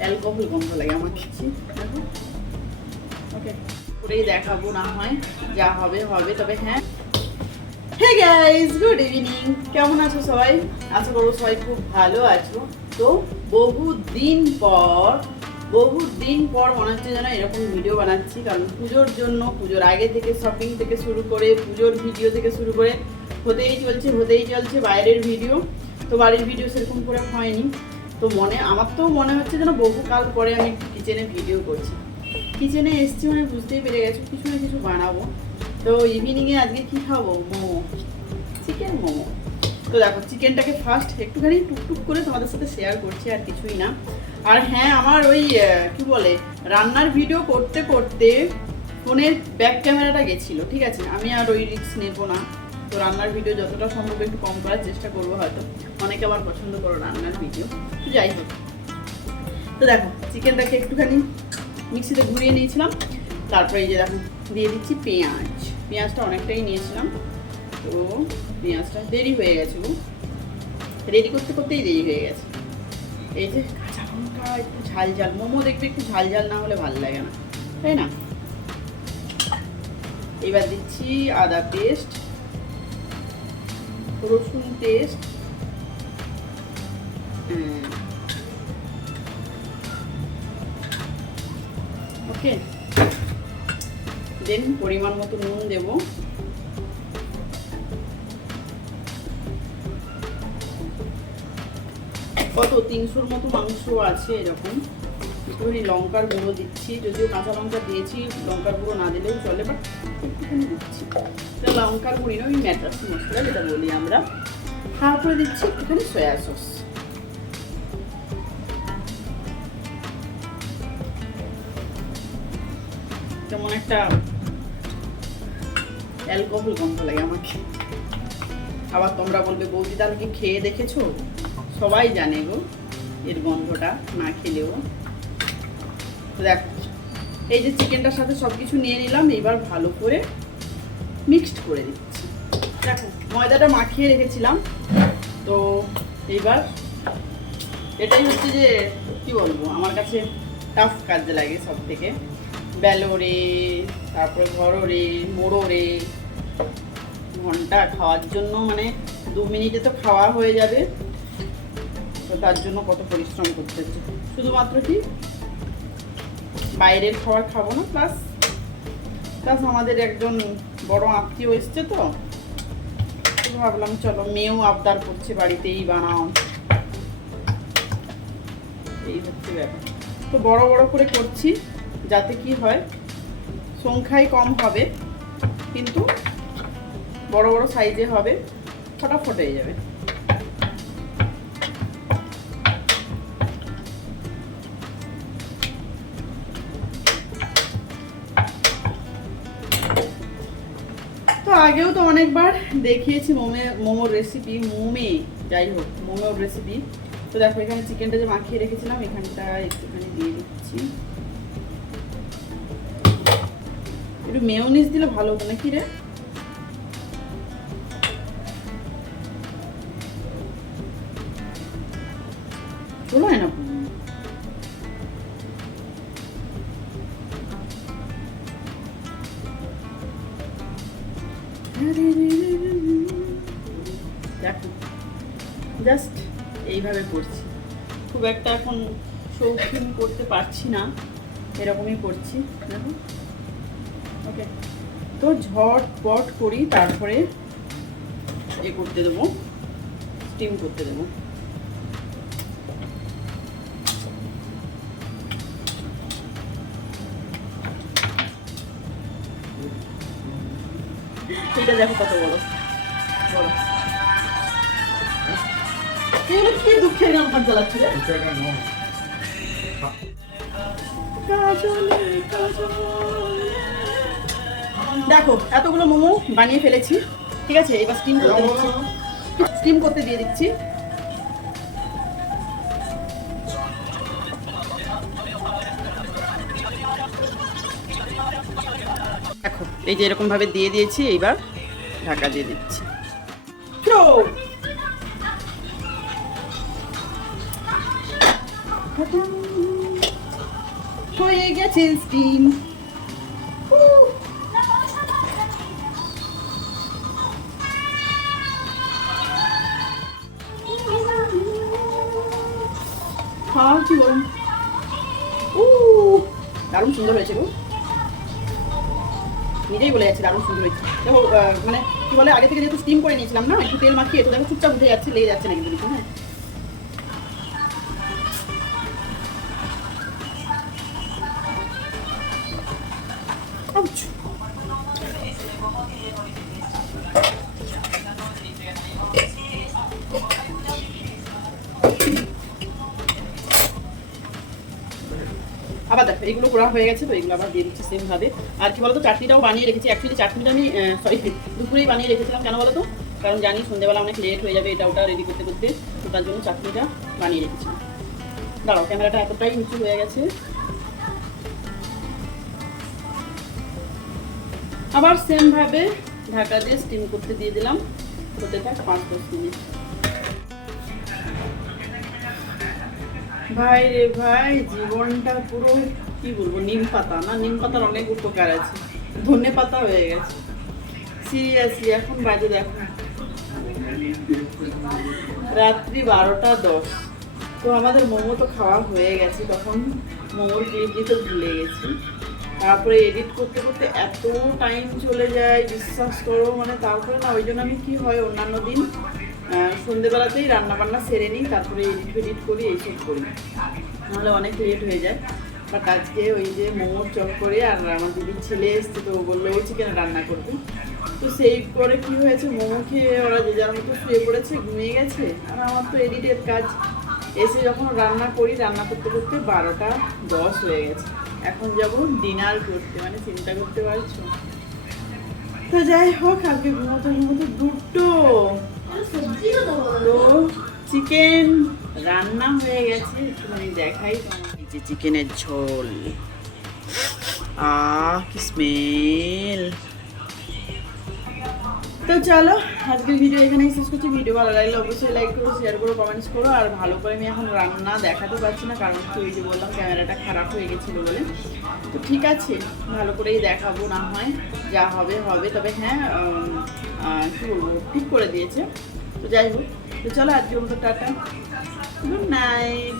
Alcohol গন্ধ লাগে ওকে করেই দেখাবো না হয় যা হবে হবে, তবে হ্যাঁ। হে গাইস গুড ইভিনিং কেমন আছো সবাই? আশা সবাই খুব ভালো আছো। তো বহু দিন পর বহু দিন পর মনে হচ্ছে যেন এরকম ভিডিও বানাচ্ছি, কারণ পুজোর জন্য, পুজোর আগে থেকে শপিং থেকে শুরু করে, পুজোর ভিডিও থেকে শুরু করে, হতেই চলছে হতেই চলছে বাইরের ভিডিও তো বাড়ির ভিডিও সেরকম করে হয়নি। তো মনে, আমার তো মনে হচ্ছে যেন বহুকাল পরে আমি কিচেনে ভিডিও করছি। কিচেনে এসছি মানে বুঝতেই পেরে গেছো, কিছু না কিছু বানাবো। তো ইভিনিংয়ে আজকে কী খাব? মোমো। চিকেন মোমো। তো দেখো চিকেনটাকে ফার্স্ট একটুখানি টুকটুক করে তোমাদের সাথে শেয়ার করছি আর কিছুই না। আর হ্যাঁ আমার ওই কি বলে, রান্নার ভিডিও করতে করতে ফোনের ব্যাক ক্যামেরাটা গেছিল, ঠিক আছে? আমি আর ওই রিস্ক নেব না। তো রান্নার ভিডিও যতটা সম্ভব একটু কম করার চেষ্টা করব হয়তো। অনেকে আবার পছন্দ করো রান্নার ভিডিও তো যাই হোক। তো দেখো চিকেনটাকে একটুখানি মিক্সিতে ঘুরিয়ে নিয়েছিলাম। তারপরে এই যে দেখো, দিয়ে দিচ্ছি পেঁয়াজ। পেঁয়াজটা অনেকটাই নিয়েছিলাম। তো পেঁয়াজটা দেরি হয়ে গেছে রেডি করতে করতেই দেরি হয়ে গেছে। এই যে কাঁচা লঙ্কা, একটু ঝাল ঝাল। মোমো দেখবে একটু ঝাল ঝাল না হলে ভালো লাগে না। তাই না? এবার দিচ্ছি আদা পেস্ট রসুন পেস্ট ওকে দেন পরিমাণ মতো নুন দেব। কত? তিনশোর মতো মাংস আছে এরকম। একটুখানি লঙ্কার গুঁড়ো দিচ্ছি। যদিও কাঁচা লঙ্কা দিয়েছি, লঙ্কার গুঁড়ো না দিলেও চলে বাট একটুখানি দিচ্ছি। এটা লঙ্কার গুঁড়ি নয়, ওই ম্যাট্রাস মশলা যেটা বলি আমরা। তারপরে দিচ্ছি একটুখানি সয়া সস কেমন একটা অ্যালকোহল গন্ধ লাগে আমাকে। আবার তোমরা বলবে, বৌদি, তাহলে খেয়ে দেখেছ? সবাই জানে গো এর গন্ধটা, না খেলেও। দেখো, এই যে চিকেনটার সাথে সব কিছু নিয়ে নিলাম এবার ভালো করে মিক্সড করে দিচ্ছি। দেখো, ময়দাটা মাখিয়ে রেখেছিলাম, তো এইবার এটাই হচ্ছে যে, কি বলব, আমার কাছে টাফ কাজে লাগে সব থেকে বেলোরে তারপরে ঘরোরে, মোড়োরে, ঘণ্টা খাওয়ার জন্য মানে দু মিনিটে তো খাওয়া হয়ে যাবে। তো তার জন্য কত পরিশ্রম করতে হচ্ছে। শুধুমাত্র কি? বাইরের খাবার খাব না প্লাস প্লাস আমাদের একজন বড় আত্মীয় এসছে তো ভাবলাম চলো মেয়েও আবদার করছে বাড়িতেই বানাও। এই হচ্ছে ব্যাপার। তো বড় বড় করে করছি, যাতে কি হয় সংখ্যায় কম হবে, কিন্তু বড় বড় সাইজে হবে, ফটাফট হয়ে যাবে। তো আগেও তো অনেকবার দেখিয়েছি মোমে, মোমোর রেসিপি মোমে যাই হোক মোমোর রেসিপি তো দেখো, এখানে চিকেনটা যে মাখিয়ে রেখেছিলাম এখানটা একটুখানি দিয়ে দিচ্ছি। একটু মেয়োনিজ দিলে ভালো হতো নাকি রে? চলো না দেখো জাস্ট এইভাবে করছি। খুব একটা এখন শৌখিন করতে পারছি না, এরকমই করছি। দেখো। ওকে তো ঝটপট করি, তারপরে এ করতে দেবো স্টিম করতে দেবো। এটা দেখো কত বড়। বড় এগুলো কি দুঃখের গান ফান। দেখো এতগুলো মোমো বানিয়ে ফেলেছি ঠিক আছে? এবার স্টিম করতে দিচ্ছি। স্টিম করতে দিয়ে দিচ্ছি। দেখো, এই যে এরকম ভাবে দিয়ে দিয়েছি, এইবার ঢাকা দিয়ে দিচ্ছি। হয়ে গেছে স্টিম হ্যাঁ কি বলুন? দারুণ সুন্দর হয়েছে গো। নিজেই বলে যাচ্ছে দারুণ সুন্দর হয়েছে দেখো মানে কি বলে, আগে থেকে যেহেতু স্টিম করে নিয়েছিলাম না, একটু তেল মাখিয়ে তো দেখো চুপচাপ উঠে যাচ্ছে, লেগে যাচ্ছে না কিন্তু হ্যাঁ Ouch. এগুলো করা হয়ে গেছে, তো এগুলো আবার দিয়ে দিচ্ছি সেম ভাবে। আর কি বলতো, চাটনিটাও বানিয়ে রেখেছি। অ্যাকচুয়ালি চাটনিটা আমি সরি দুপুরেই বানিয়ে রেখেছিলাম, কেন বলতো? কারণ জানি সন্ধ্যেবেলা অনেক লেট হয়ে যাবে, এটা ওটা রেডি করতে করতে। তো তার জন্য চাটনিটা বানিয়ে রেখেছিলাম। দাঁড়াও ক্যামেরাটা এতটাই নিচু হয়ে গেছে। আবার সেম ভাবে ঢাকা দিয়ে স্টিম করতে দিয়ে দিলাম। হতে থাক পাঁচ দশ মিনিট। ভাই রে ভাই, জীবনটা পুরো কি বলব, নিম পাতা। না, নিম পাতার অনেক উপকার আছে। ধনে পাতা হয়ে গেছে। সিরিয়াসলি এখন বাজে দেখো। রাত্রি বারোটা দশ। তো আমাদের মোমো তো খাওয়া হয়ে গেছে, তখন মোমোর ক্লিপ দিতে ভুলে গেছি। তারপরে এডিট করতে করতে এত টাইম চলে যায়, বিশ্বাস করো মানে তারপরে না, ওই জন্য আমি কী হয়, অন্যান্য দিন সন্ধেবেলাতেই রান্না বান্না সেরে নিই, তারপরে এডিট ফেডিট করি, এইসব করি। নাহলে অনেক লেট হয়ে যায়। বাট আজকে ওই যে মোমোর চক করে আর আমার দিদির ছেলে এসছে, তো বলল ও চিকেন রান্না করবে। তো সেই পরে কি হয়েছে, মোমো খেয়ে ওরা যে যার মতো শুয়ে পড়েছে, ঘুমিয়ে গেছে। আর আমার তো এডিটের কাজ। এসে যখন রান্না করি, রান্না করতে করতে বারোটা দশ হয়ে গেছে। এখন যাব ডিনার করতে মানে চিন্তা করতে পারছ? তো যাই হোক, আজকে ঘুমোতে ঘুমোতে দুটো। তো চিকেন রান্না হয়ে গেছে, একটুখানি দেখাই তোমার যে চিকেনের ঝোল। আহ স্মেল তো চলো, আজকের ভিডিও এখানেই শেষ করছি। ভিডিও ভালো লাগলে অবশ্যই লাইক করো শেয়ার করো কমেন্টস করো। আর ভালো করে আমি এখন রান্না দেখাতে পারছি না, কারণ হচ্ছে ওই যে বললাম ক্যামেরাটা খারাপ হয়ে গেছিল বলে। তো ঠিক আছে, ভালো করেই দেখাবো, না হয় যা হবে হবে। তবে হ্যাঁ কি ঠিক করে দিয়েছে। তো যাই হোক, তো চলো আজকের মতো টাটা। Good night